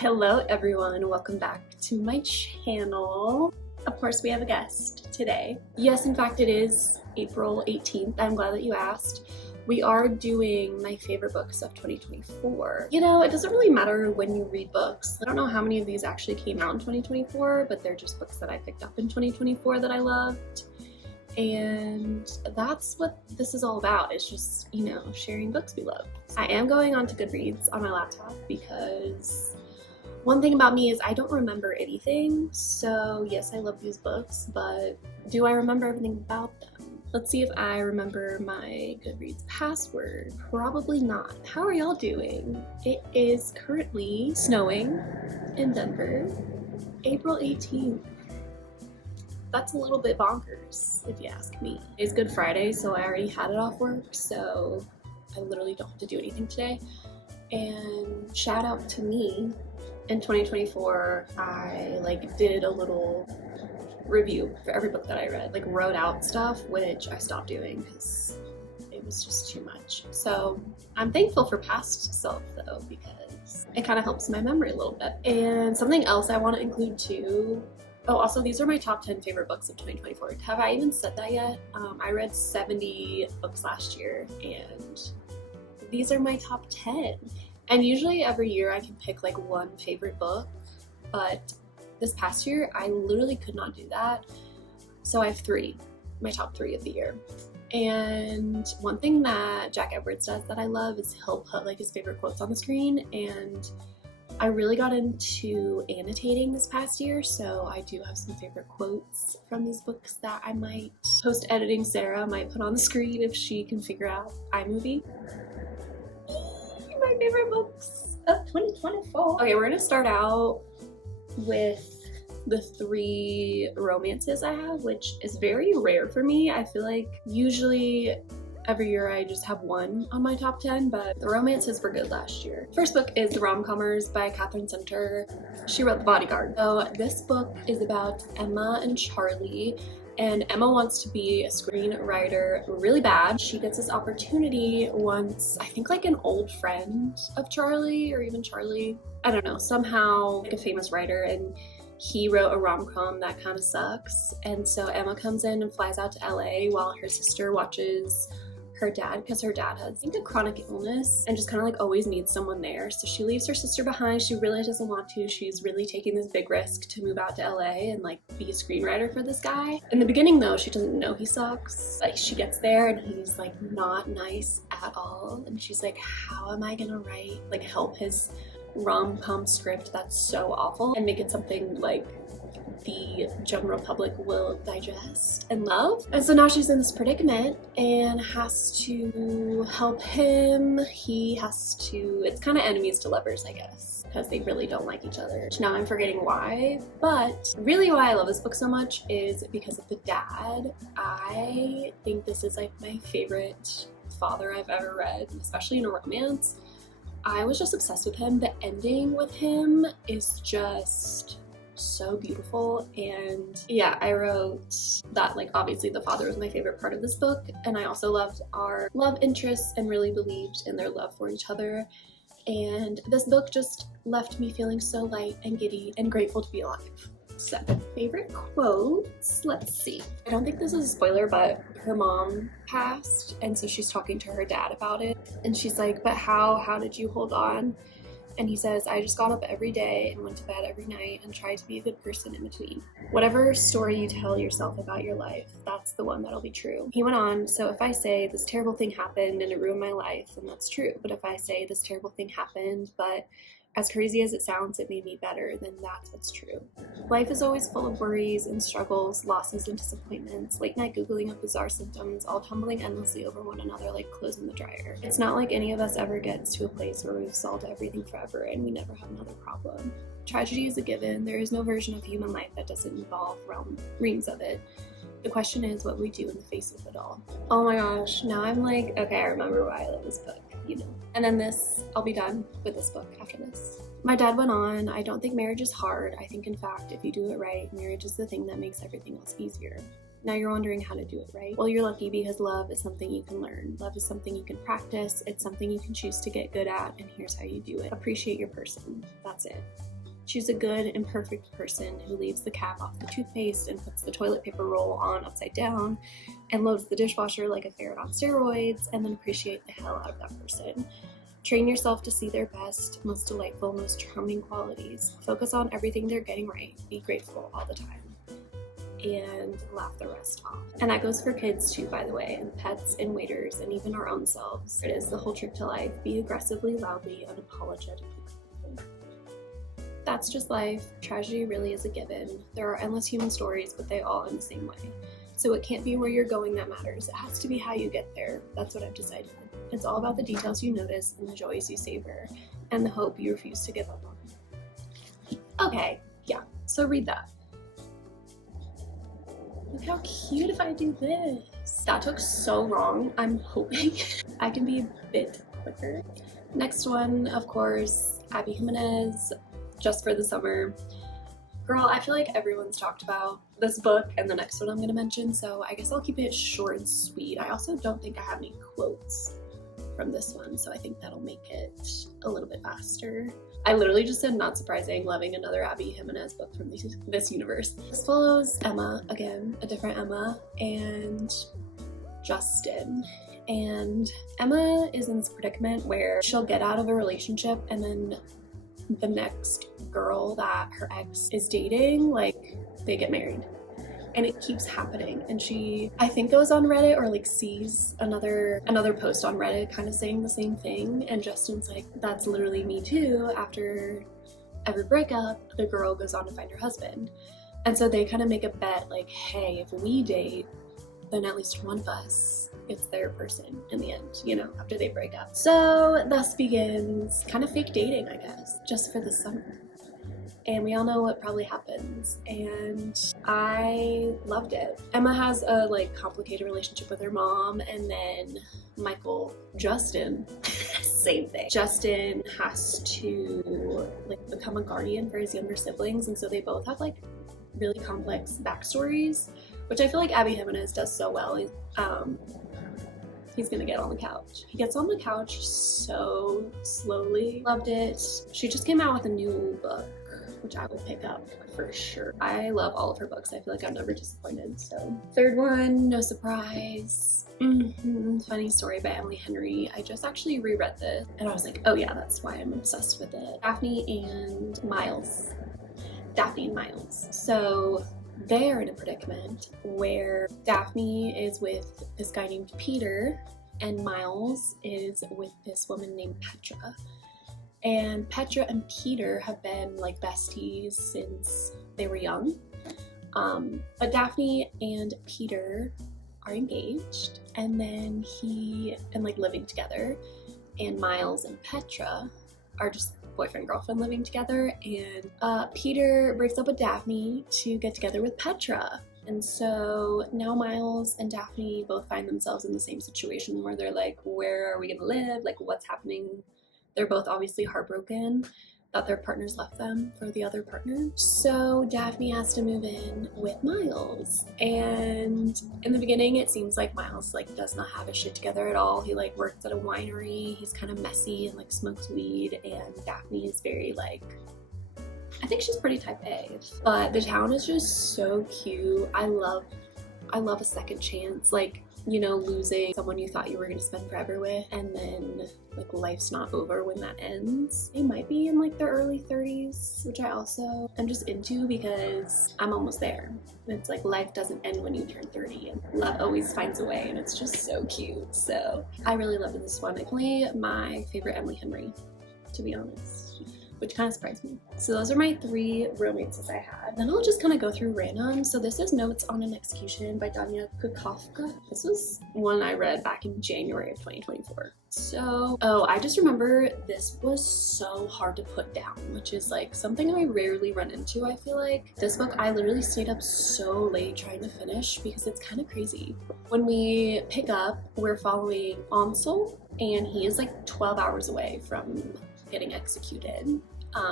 Hello everyone, welcome back to my channel. Of course we have a guest today. Yes, in fact it is April 18th. I'm glad that you asked. We are doing my favorite books of 2024. You know, it doesn't really matter when you read books. I don't know how many of these actually came out in 2024, but they're just books that I picked up in 2024 that I loved. And that's what this is all about. It's just, you know, sharing books we love. I am going on to Goodreads on my laptop because one thing about me is I don't remember anything. So yes, I love these books, but do I remember everything about them? Let's see if I remember my Goodreads password. Probably not. How are y'all doing? It is currently snowing in Denver, April 18th. That's a little bit bonkers, if you ask me. It's Good Friday, so I already had it off work, so I literally don't have to do anything today. And shout out to me. In 2024, I did a little review for every book that I read, wrote out stuff, which I stopped doing because it was just too much. So I'm thankful for past self though, because it kind of helps my memory a little bit. And something else I want to include too. Oh, also these are my top 10 favorite books of 2024. Have I even said that yet? I read 70 books last year and these are my top 10. And usually every year I can pick one favorite book, but this past year I literally could not do that. So I have three, my top 3 of the year. And one thing that Jack Edwards does that I love is he'll put his favorite quotes on the screen, and I really got into annotating this past year, so I do have some favorite quotes from these books that I might, post-editing Sarah might put on the screen if she can figure out iMovie. My favorite books of 2024. Okay, we're gonna start out with the 3 romances I have, which is very rare for me. I feel like usually every year I just have one on my top 10, but the romances were good last year. First book is The Rom-Commers by Katherine. She wrote The Bodyguard. So this book is about Emma and Charlie. And Emma wants to be a screenwriter really bad. She gets this opportunity once, I think an old friend of Charlie, or even Charlie, I don't know, somehow a famous writer, and he wrote a rom-com that kind of sucks. And so Emma comes in and flies out to LA while her sister watches her dad, because her dad has, I think, a chronic illness and just kind of always needs someone there. So she leaves her sister behind. She really doesn't want to. She's really taking this big risk to move out to LA and be a screenwriter for this guy. In the beginning though, she doesn't know he sucks. She gets there and he's not nice at all. And she's like, how am I gonna write, help his rom-com script that's so awful and make it something the general public will digest and love? And so now she's in this predicament and has to help him. It's kind of enemies to lovers, I guess, because they really don't like each other. Now I'm forgetting why, but really why I love this book so much is because of the dad. I think this is my favorite father I've ever read, especially in a romance. I was just obsessed with him. The ending with him is just so beautiful. And yeah, I wrote that obviously the father was my favorite part of this book, and I also loved our love interests and really believed in their love for each other. And this book just left me feeling so light and giddy and grateful to be alive. So, favorite quotes, let's see. I don't think this is a spoiler, but her mom passed, and so she's talking to her dad about it, and she's like, but how did you hold on? And he says, I just got up every day and went to bed every night and tried to be a good person in between. Whatever story you tell yourself about your life, that's the one that'll be true. He went on, so if I say this terrible thing happened and it ruined my life, then that's true. But if I say this terrible thing happened, but as crazy as it sounds, it made me better, then that's what's true. Life is always full of worries and struggles, losses and disappointments, late night Googling of bizarre symptoms, all tumbling endlessly over one another like clothes in the dryer. It's not like any of us ever gets to a place where we've solved everything forever and we never have another problem. Tragedy is a given. There is no version of human life that doesn't involve reams of it. The question is what we do in the face of it all. Oh my gosh, now I'm okay, I remember why I love this book, you know. And then I'll be done with this book after this. My dad went on, I don't think marriage is hard. I think in fact, if you do it right, marriage is the thing that makes everything else easier. Now you're wondering how to do it right. Well, you're lucky because love is something you can learn. Love is something you can practice. It's something you can choose to get good at, and here's how you do it. Appreciate your person. That's it. She's a good, imperfect person who leaves the cap off the toothpaste and puts the toilet paper roll on upside down and loads the dishwasher like a ferret on steroids, and then appreciate the hell out of that person. Train yourself to see their best, most delightful, most charming qualities. Focus on everything they're getting right. Be grateful all the time. And laugh the rest off. And that goes for kids too, by the way, and pets and waiters and even our own selves. It is the whole trick to life. Be aggressively, loudly, unapologetically grateful. That's just life. Tragedy really is a given. There are endless human stories, but they all end the same way. So it can't be where you're going that matters. It has to be how you get there. That's what I've decided. It's all about the details you notice and the joys you savor and the hope you refuse to give up on. Okay, yeah, so read that. Look how cute if I do this. That took so long. I'm hoping I can be a bit quicker. Next one, of course, Abby Jimenez, Just for the Summer. Girl, I feel like everyone's talked about this book and the next one I'm going to mention, so I guess I'll keep it short and sweet. I also don't think I have any quotes from this one, so I think that'll make it a little bit faster. I literally just said not surprising, loving another Abby Jimenez book from this universe. This follows Emma, again, a different Emma, and Justin. And Emma is in this predicament where she'll get out of a relationship and then the next girl that her ex is dating, like, they get married. And it keeps happening, and she, I think, goes on Reddit or like sees another post on Reddit kind of saying the same thing, and Justin's like, that's literally me too. After every breakup, the girl goes on to find her husband, and so they kind of make a bet like, hey, if we date, then at least one of us gets their person in the end, you know, after they break up. So thus begins kind of fake dating, I guess, just for the summer. And we all know what probably happens, and I loved it. Emma has a like complicated relationship with her mom, and then Justin, same thing. Justin has to like become a guardian for his younger siblings, and so they both have like really complex backstories, which I feel like Abby Jimenez does so well. He's gonna get on the couch. He gets on the couch so slowly. Loved it. She just came out with a new book, which I will pick up for sure. I love all of her books. I feel like I'm never disappointed. So third one, no surprise. Funny Story by Emily Henry. I just actually reread this and I was like, oh yeah, that's why I'm obsessed with it. Daphne and Miles. So they're in a predicament where Daphne is with this guy named Peter and Miles is with this woman named Petra. And Petra and Peter have been like besties since they were young. But Daphne and Peter are engaged, and then like living together, and Miles and Petra are just boyfriend girlfriend living together, and Peter breaks up with Daphne to get together with Petra. And so now Miles and Daphne both find themselves in the same situation where they're like, where are we gonna live? Like, what's happening? They're both obviously heartbroken that their partners left them for the other partner. So Daphne has to move in with Miles. And in the beginning, it seems like Miles like does not have his shit together at all. He like works at a winery. He's kind of messy and like smokes weed. And Daphne is very like, I think she's pretty type A. But the town is just so cute. I love a second chance. Like, you know, losing someone you thought you were going to spend forever with, and then like life's not over when that ends. They might be in like their early 30s, which I also am just into because I'm almost there. It's like life doesn't end when you turn 30, and love always finds a way, and it's just so cute. So I really loved this one. Definitely my favorite Emily Henry, to be honest, which kind of surprised me. So those are my 3 romances I had. Then I'll just kind of go through random. So this is Notes on an Execution by Danya Kukafka. This was one I read back in January of 2024. So, I just remember this was so hard to put down, which is like something I rarely run into, I feel like. This book, I literally stayed up so late trying to finish because it's kind of crazy. When we pick up, we're following Ansel, and he is like 12 hours away from getting executed.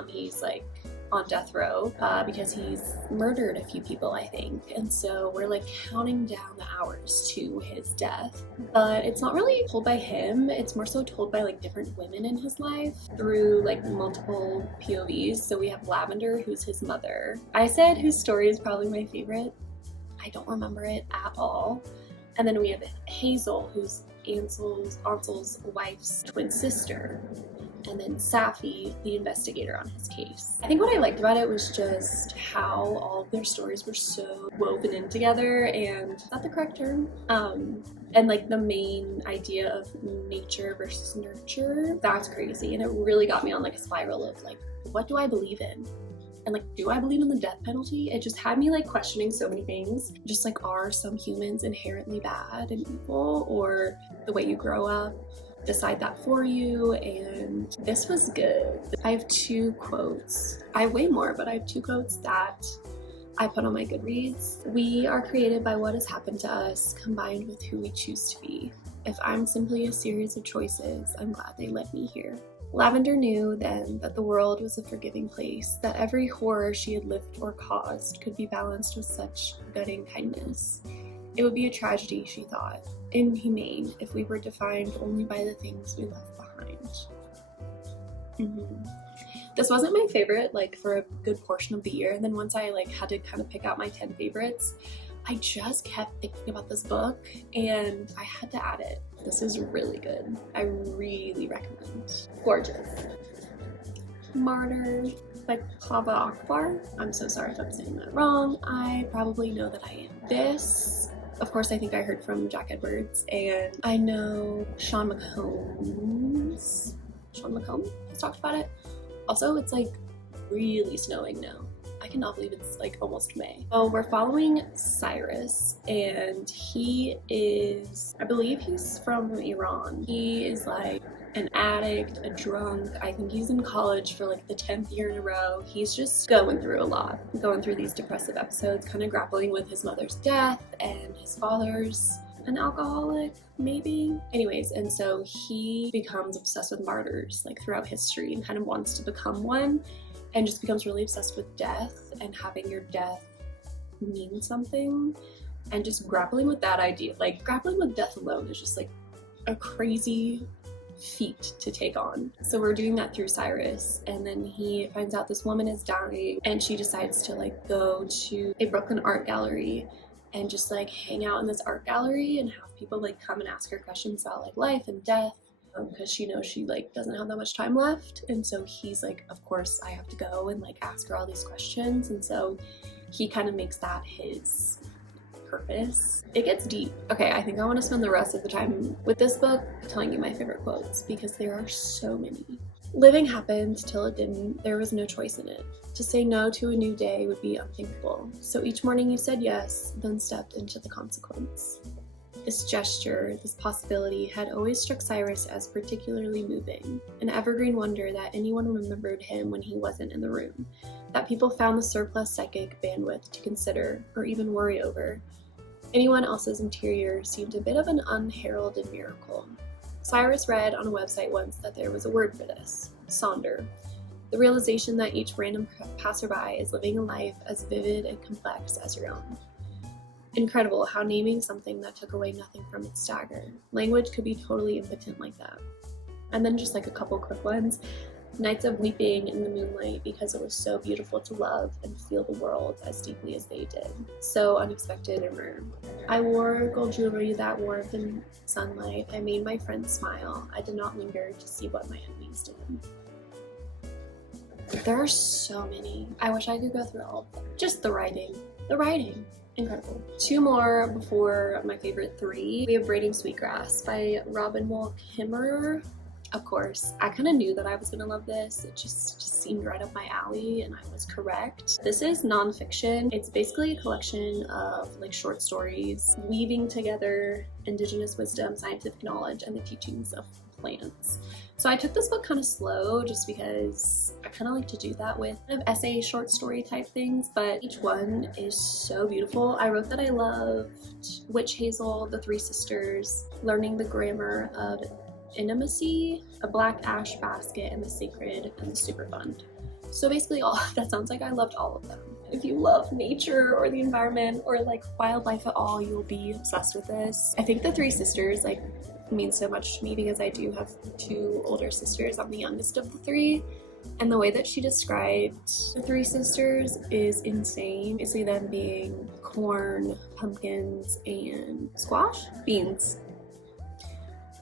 He's like on death row because he's murdered a few people, I think. And so we're like counting down the hours to his death. But it's not really told by him. It's more so told by like different women in his life through like multiple POVs. So we have Lavender, who's his mother. I said whose story is probably my favorite. I don't remember it at all. And then we have Hazel, who's Ansel's wife's twin sister. And then Safi, the investigator on his case. I think what I liked about it was just how all of their stories were so woven in together, and is that the correct term? And like the main idea of nature versus nurture, that's crazy. And it really got me on like a spiral of like, what do I believe in? And like, do I believe in the death penalty? It just had me like questioning so many things. Just like, are some humans inherently bad and evil, or the way you grow up decide that for you? And this was good. I have 2 quotes. I have way more, but I have 2 quotes that I put on my Goodreads. We are created by what has happened to us, combined with who we choose to be. If I'm simply a series of choices, I'm glad they led me here. Lavender knew then that the world was a forgiving place, that every horror she had lived or caused could be balanced with such gutting kindness. It would be a tragedy, she thought, inhumane, if we were defined only by the things we left behind. This wasn't my favorite like for a good portion of the year, and then once I like had to kind of pick out my 10 favorites, I just kept thinking about this book and I had to add it. This is really good. I really recommend. Gorgeous. Martyr by Kaveh Akbar. I'm so sorry if I'm saying that wrong. I probably know that I am. This, of course, I think I heard from Jack Edwards, and I know Sean McComb has talked about it. Also, it's like really snowing now. I cannot believe it's like almost May. So we're following Cyrus, and he is, I believe he's from Iran. He is like an addict, a drunk. I think he's in college for like the 10th year in a row. He's just going through a lot, going through these depressive episodes, kind of grappling with his mother's death and his father's an alcoholic, maybe? Anyways, and so he becomes obsessed with martyrs like throughout history and kind of wants to become one, and just becomes really obsessed with death and having your death mean something, and just grappling with that idea. Like, grappling with death alone is just like a crazy feat to take on. So we're doing that through Cyrus, and then he finds out this woman is dying, and she decides to like go to a Brooklyn art gallery and just like hang out in this art gallery and have people like come and ask her questions about like life and death, because she knows she like doesn't have that much time left. And so he's like, of course I have to go and like ask her all these questions, and so he kind of makes that his purpose. It gets deep. Okay, I think I want to spend the rest of the time with this book telling you my favorite quotes, because there are so many. Living happened till it didn't. There was no choice in it. To say no to a new day would be unthinkable. So each morning you said yes, then stepped into the consequence. This gesture, this possibility, had always struck Cyrus as particularly moving, an evergreen wonder that anyone remembered him when he wasn't in the room, that people found the surplus psychic bandwidth to consider or even worry over. Anyone else's interior seemed a bit of an unheralded miracle. Cyrus read on a website once that there was a word for this: sonder. The realization that each random passerby is living a life as vivid and complex as your own. Incredible how naming something that took away nothing from its stagger. Language could be totally impotent like that. And then just like a couple quick ones. Nights of weeping in the moonlight because it was so beautiful to love and feel the world as deeply as they did. So unexpected and rare. I wore gold jewelry that warmed in sunlight. I made my friends smile. I did not linger to see what my enemies did. There are so many. I wish I could go through all of them. Just the writing. The writing. Incredible. 2 more before my favorite 3. We have Braiding Sweetgrass by Kimmerer. Of course, I kind of knew that I was going to love this. It just seemed right up my alley, and I was correct. This is nonfiction. It's basically a collection of like short stories weaving together indigenous wisdom, scientific knowledge, and the teachings of plants. So I took this book kind of slow just because I kind of like to do that with kind of essay, short story type things, but each one is so beautiful. I wrote that I loved Witch Hazel, the 3 sisters, learning the grammar of intimacy, a black ash basket, and the sacred and the super fun. So basically that sounds like I loved all of them. If you love nature or the environment or like wildlife at all, you'll be obsessed with this. I think the three sisters like mean so much to me because I do have two older sisters. I'm the youngest of the three. And the way that she described the three sisters is insane. Basically them being corn, pumpkins, and squash? Beans.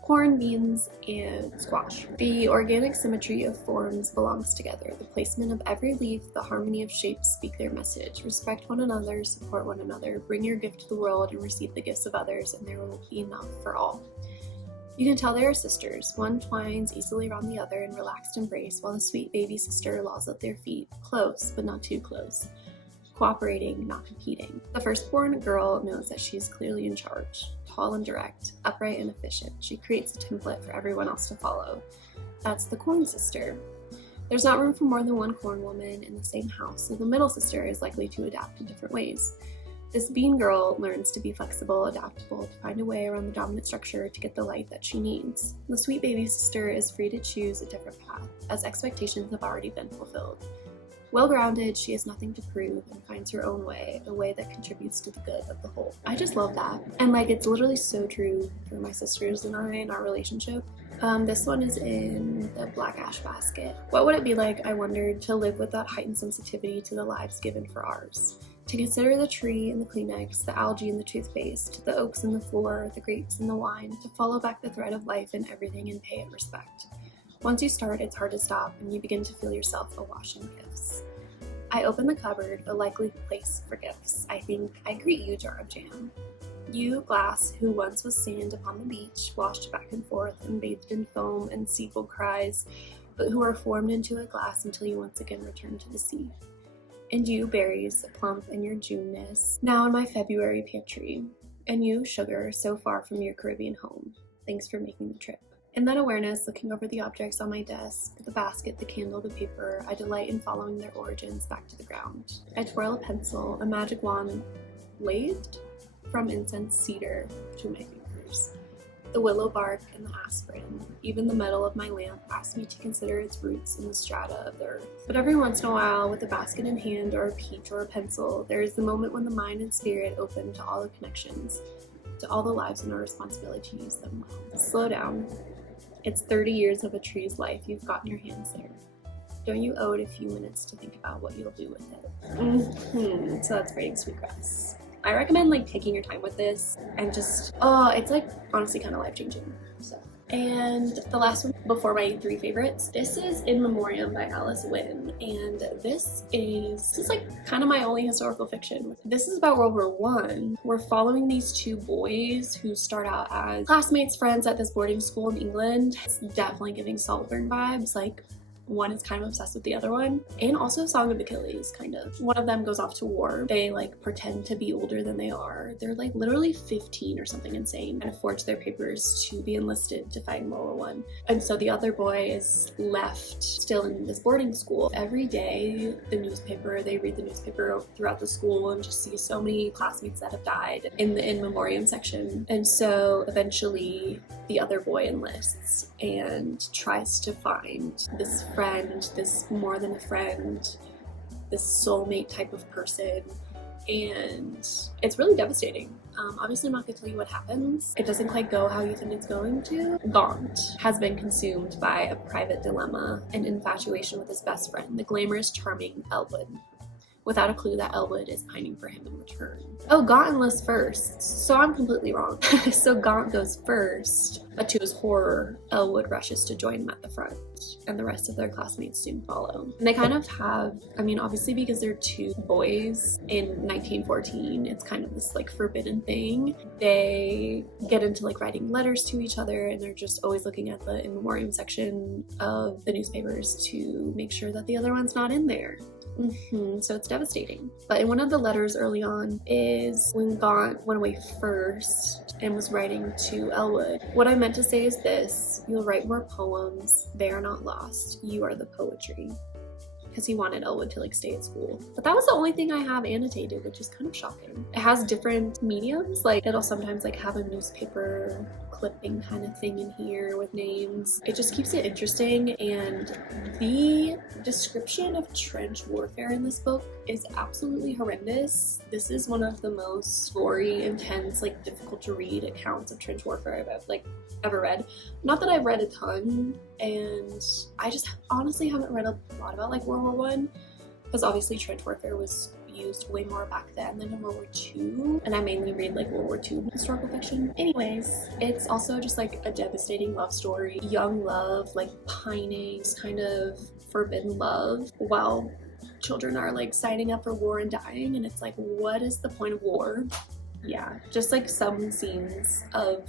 Corn, beans, and squash. The organic symmetry of forms belongs together. The placement of every leaf, the harmony of shapes speak their message. Respect one another, support one another, bring your gift to the world and receive the gifts of others, and there will be enough for all. You can tell they are sisters. One twines easily around the other in relaxed embrace, while the sweet baby sister lolls at their feet, close, but not too close. Cooperating, not competing. The firstborn girl knows that she's clearly in charge. Tall and direct, upright and efficient. She creates a template for everyone else to follow. That's the corn sister. There's not room for more than one corn woman in the same house, so the middle sister is likely to adapt in different ways. This bean girl learns to be flexible, adaptable, to find a way around the dominant structure to get the light that she needs. The sweet baby sister is free to choose a different path, as expectations have already been fulfilled. Well-grounded, she has nothing to prove and finds her own way, a way that contributes to the good of the whole. I just love that. And like, it's literally so true for my sisters and I in our relationship. This one is in the black ash basket. What would it be like, I wondered, to live with that heightened sensitivity to the lives given for ours? To consider the tree and the Kleenex, the algae and the toothpaste, the oaks and the floor, the grapes and the wine, to follow back the thread of life in everything and pay it respect. Once you start, it's hard to stop, and you begin to feel yourself awash in gifts. I open the cupboard, a likely place for gifts. I think I greet you, jar of jam. You, glass, who once was sand upon the beach, washed back and forth and bathed in foam and seagull cries, but who are formed into a glass until you once again return to the sea. And you, berries, plump in your Juneness, now in my February pantry. And you, sugar, so far from your Caribbean home. Thanks for making the trip. In that awareness, looking over the objects on my desk, the basket, the candle, the paper, I delight in following their origins back to the ground. I twirl a pencil, a magic wand lathed from incense cedar to my fingers. The willow bark and the aspirin, even the metal of my lamp, ask me to consider its roots in the strata of the earth. But every once in a while, with a basket in hand or a peach or a pencil, there is the moment when the mind and spirit open to all the connections, to all the lives and our responsibility to use them well. Slow down. It's 30 years of a tree's life you've got in your hands there. Don't you owe it a few minutes to think about what you'll do with it? So that's Braiding Sweetgrass. I recommend like taking your time with this and just, it's like honestly kind of life-changing. So. And the last one before my three favorites, this is In Memoriam by Winn, and this is like kind of my only historical fiction. This is about World War I. We're following these two boys who start out as classmates, friends at this boarding school in England. It's definitely giving Saltburn vibes, like one is kind of obsessed with the other one, and also Song of Achilles, kind of. One of them goes off to war. They like pretend to be older than they are. They're like literally 15 or something insane and forge their papers to be enlisted to fight in World War I. And so the other boy is left still in this boarding school. Every day, they read the newspaper throughout the school and just see so many classmates that have died in the In Memoriam section. And so eventually the other boy enlists and tries to find this friend, this more than a friend, this soulmate type of person, and it's really devastating. Obviously I'm not gonna tell you what happens. It doesn't quite go how you think it's going to. Gaunt has been consumed by a private dilemma and infatuation with his best friend, the glamorous, charming Elwood, without a clue that Elwood is pining for him in return. Oh, Gaunt enlists first, so I'm completely wrong. So Gaunt goes first, but to his horror, Elwood rushes to join him at the front, and the rest of their classmates soon follow. And they kind of have, I mean, obviously because they're two boys in 1914, it's kind of this like forbidden thing. They get into like writing letters to each other, and they're just always looking at the In Memoriam section of the newspapers to make sure that the other one's not in there. So it's devastating. But in one of the letters early on is when Gaunt went away first and was writing to Elwood. What I meant to say is this: you'll write more poems, they are not lost, you are the poetry. because he wanted Elwood to like stay at school. But that was the only thing I have annotated, which is kind of shocking. It has different mediums, like it'll sometimes like have a newspaper clipping kind of thing in here with names. It just keeps it interesting, and the description of trench warfare in this book is absolutely horrendous. This is one of the most gory, intense, like difficult to read accounts of trench warfare I've ever read. Not that I've read a ton, and I just honestly haven't read a lot about like World War I, because obviously trench warfare was used way more back then than in World War II, and I mainly read like World War II historical fiction. Anyways, it's also just like a devastating love story. Young love, like pining, kind of forbidden love, while children are like signing up for war and dying, and it's like, what is the point of war? Yeah, just like some scenes of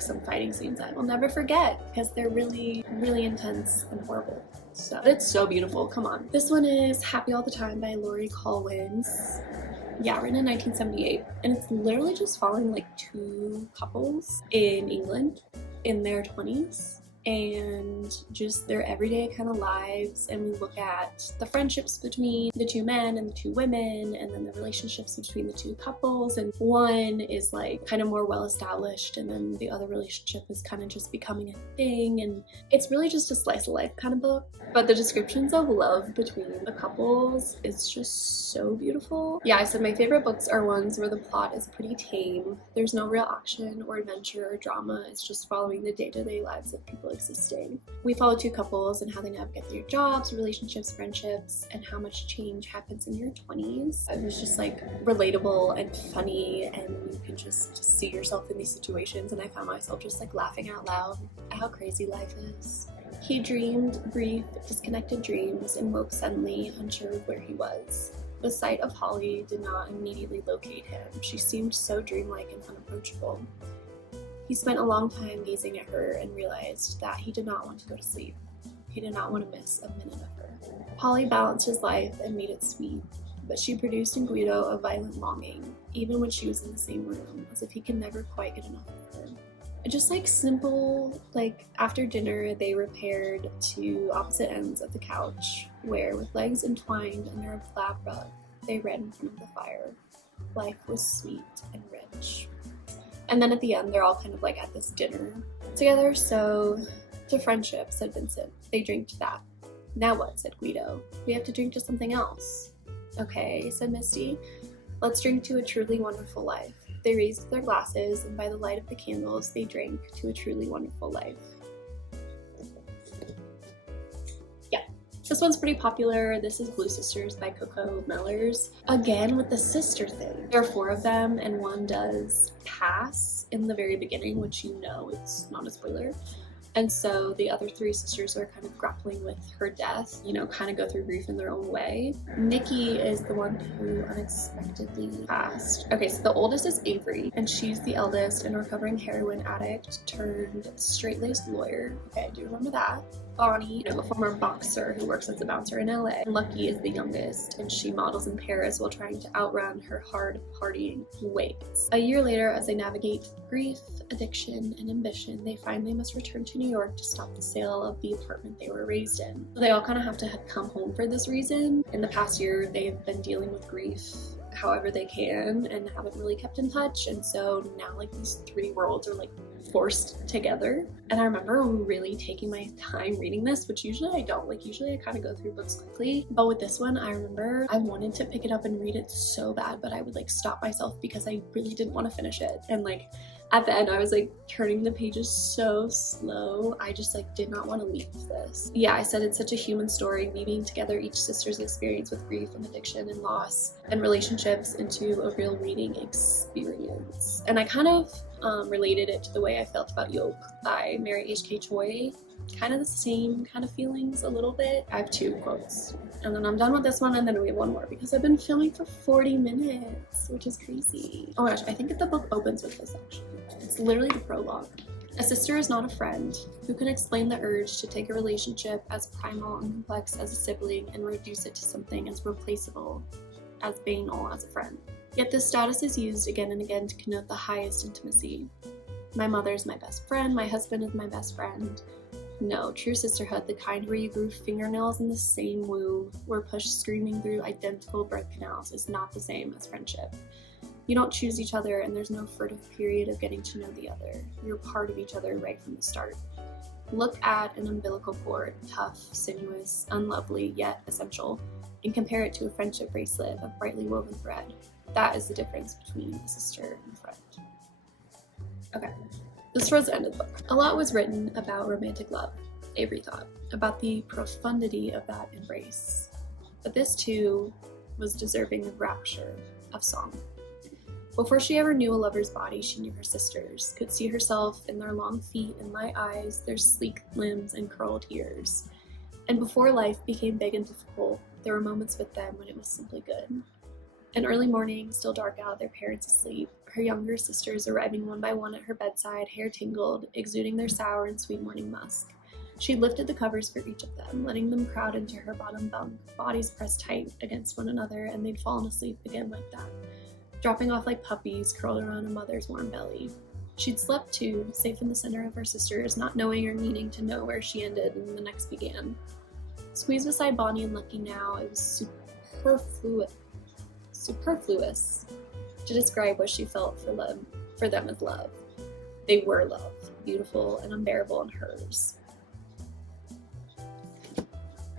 some fighting scenes I will never forget because they're really, really intense and horrible. So it's so beautiful. Come on. This one is Happy All the Time by Laurie Colwin. Yeah, written in 1978, and it's literally just following like two couples in England in their 20s. And just their everyday kind of lives, and we look at the friendships between the two men and the two women, and then the relationships between the two couples, and one is like kind of more well established, and then the other relationship is kind of just becoming a thing, and it's really just a slice of life kind of book. But the descriptions of love between the couples is just so beautiful. Yeah, I said my favorite books are ones where the plot is pretty tame. There's no real action or adventure or drama. It's just following the day-to-day lives of people existing. We follow two couples and how they navigate their jobs, relationships, friendships, and how much change happens in your 20s. It was just like relatable and funny, and you can just see yourself in these situations, and I found myself just like laughing out loud at how crazy life is. He dreamed brief, disconnected dreams and woke suddenly, unsure of where he was. The sight of Holly did not immediately locate him. She seemed so dreamlike and unapproachable. He spent a long time gazing at her and realized that he did not want to go to sleep. He did not want to miss a minute of her. Holly balanced his life and made it sweet, but she produced in Guido a violent longing, even when she was in the same room, as if he could never quite get enough of her. Just like simple, like after dinner they repaired to opposite ends of the couch, where with legs entwined under a plaid rug, they read in front of the fire. Life was sweet and rich. And then at the end, they're all kind of like at this dinner together. So, to friendship, said Vincent. They drink to that. Now what, said Guido. We have to drink to something else. Okay, said Misty. Let's drink to a truly wonderful life. They raised their glasses, and by the light of the candles, they drank to a truly wonderful life. Yeah, this one's pretty popular. This is Blue Sisters by Coco Mellors. Again, with the sister thing. There are 4 of them, and one does pass in the very beginning, which you know it's not a spoiler. And so the other 3 sisters are kind of grappling with her death, you know, kind of go through grief in their own way. Nikki is the one who unexpectedly passed. Okay, so the oldest is Avery, and she's the eldest and recovering heroin addict turned straight-laced lawyer. Okay, I do remember that. Bonnie, a former boxer who works as a bouncer in LA. Lucky is the youngest, and she models in Paris while trying to outrun her hard partying ways. A year later, as they navigate grief, addiction, and ambition, they find they must return to New York to stop the sale of the apartment they were raised in. They all kind of have to come home for this reason. In the past year, they've been dealing with grief however they can and haven't really kept in touch, and so now like these 3 worlds are like forced together. And I remember really taking my time reading this, which usually I don't. Like usually I kind of go through books quickly, but with this one I remember I wanted to pick it up and read it so bad, but I would like stop myself because I really didn't want to finish it. And like at the end I was like turning the pages so slow. I just like did not want to leave this. Yeah, I said it's such a human story, weaving together each sister's experience with grief and addiction and loss and relationships into a real reading experience. And I kind of related it to the way I felt about Yoke by Mary H.K. Choi. Kind of the same kind of feelings a little bit. I have 2 quotes. And then I'm done with this one, and then we have 1 more because I've been filming for 40 minutes, which is crazy. Oh my gosh, I think the book opens with this actually. It's literally the prologue. A sister is not a friend. Who can explain the urge to take a relationship as primal and complex as a sibling and reduce it to something as replaceable, as banal as a friend? Yet this status is used again and again to connote the highest intimacy. My mother is my best friend, my husband is my best friend. No, true sisterhood, the kind where you grew fingernails in the same womb, were pushed screaming through identical birth canals, is not the same as friendship. You don't choose each other, and there's no furtive period of getting to know the other. You're part of each other right from the start. Look at an umbilical cord, tough, sinuous, unlovely, yet essential, and compare it to a friendship bracelet of brightly woven thread. That is the difference between a sister and a friend. Okay, this was the end of the book. A lot was written about romantic love, Avery thought, about the profundity of that embrace. But this too was deserving of rapture, of song. Before she ever knew a lover's body, she knew her sister's, could see herself in their long feet and light eyes, their sleek limbs and curled ears. And before life became big and difficult, there were moments with them when it was simply good. An early morning, still dark out, their parents asleep, her younger sisters arriving one by one at her bedside, hair tingled, exuding their sour and sweet morning musk. She lifted the covers for each of them, letting them crowd into her bottom bunk, bodies pressed tight against one another, and they'd fallen asleep again like that, dropping off like puppies curled around a mother's warm belly. She'd slept too, safe in the center of her sisters, not knowing or needing to know where she ended and the next began. Squeezed beside Bonnie and Lucky now, it was superfluous to describe what she felt for them as love. They were love, beautiful and unbearable and hers.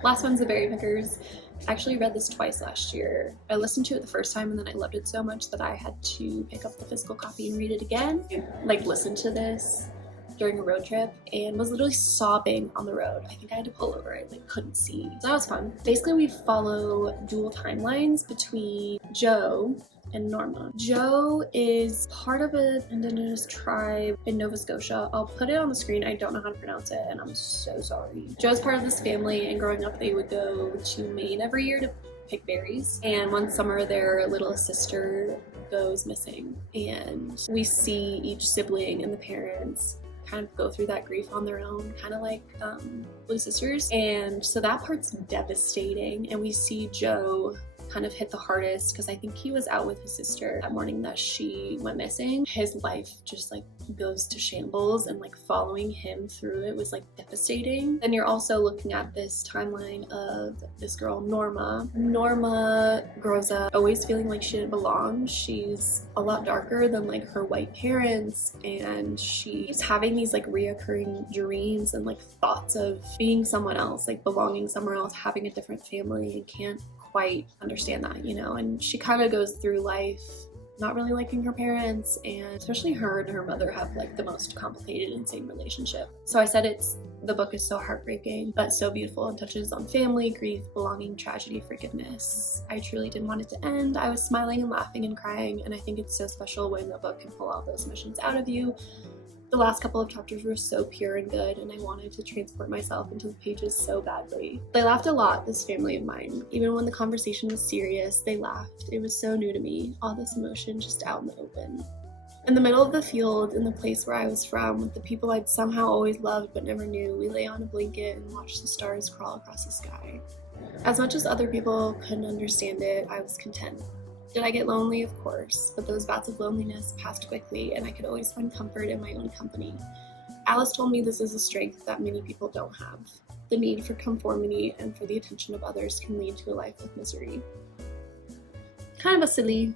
Last one's The Berry Pickers. I actually read this twice last year. I listened to it the first time and then I loved it so much that I had to pick up the physical copy and read it again. Like, listen to this during a road trip and was literally sobbing on the road. I think I had to pull over. I couldn't see. So that was fun. Basically, we follow dual timelines between Joe and Norma. Joe is part of an indigenous tribe in Nova Scotia. I'll put it on the screen. I don't know how to pronounce it and I'm so sorry. Joe's part of this family, and growing up they would go to Maine every year to pick berries. And one summer their little sister goes missing, and we see each sibling and the parents kind of go through that grief on their own, kind of like Blue Sisters. And so that part's devastating, and we see Joe kind of hit the hardest because I think he was out with his sister that morning that she went missing. His life just like goes to shambles, and like following him through it was like devastating. Then you're also looking at this timeline of this girl Norma. Norma grows up always feeling like she didn't belong. She's a lot darker than like her white parents, and she's having these like reoccurring dreams and like thoughts of being someone else, like belonging somewhere else, having a different family, and can't quite understand that, you know. And she kind of goes through life not really liking her parents, and especially her and her mother have like the most complicated, insane relationship. So I said the book is so heartbreaking but so beautiful and touches on family, grief, belonging, tragedy, forgiveness. I truly didn't want it to end. I was smiling and laughing and crying, and I think it's so special when a book can pull all those emotions out of you. The last couple of chapters were so pure and good, and I wanted to transport myself into the pages so badly. They laughed a lot, this family of mine. Even when the conversation was serious, they laughed. It was so new to me, all this emotion just out in the open. In the middle of the field, in the place where I was from, with the people I'd somehow always loved but never knew, we lay on a blanket and watched the stars crawl across the sky. As much as other people couldn't understand it, I was content. Did I get lonely? Of course, but those bouts of loneliness passed quickly, and I could always find comfort in my own company. Alice told me this is a strength that many people don't have. The need for conformity and for the attention of others can lead to a life of misery. Kind of a silly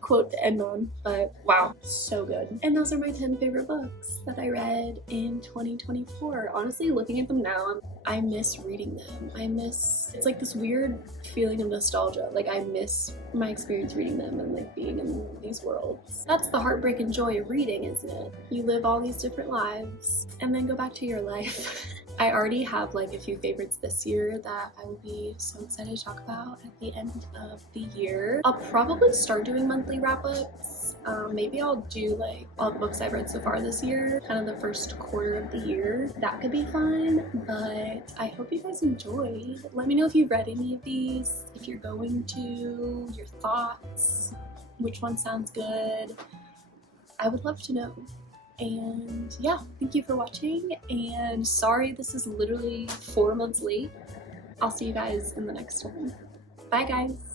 quote to end on, but wow, so good. And those are my 10 favorite books that I read in 2024. Honestly, looking at them now, I miss reading them. It's like this weird feeling of nostalgia. Like, I miss my experience reading them and like being in these worlds. That's the heartbreak and joy of reading, isn't it? You live all these different lives and then go back to your life. I already have like a few favorites this year that I will be so excited to talk about at the end of the year. I'll probably start doing monthly wrap-ups. Maybe I'll do like all the books I've read so far this year, kind of the first quarter of the year. That could be fun, but I hope you guys enjoyed. Let me know if you've read any of these, if you're going to, your thoughts, which one sounds good. I would love to know. And yeah, thank you for watching, and sorry this is literally 4 months late. I'll see you guys in the next one. Bye guys!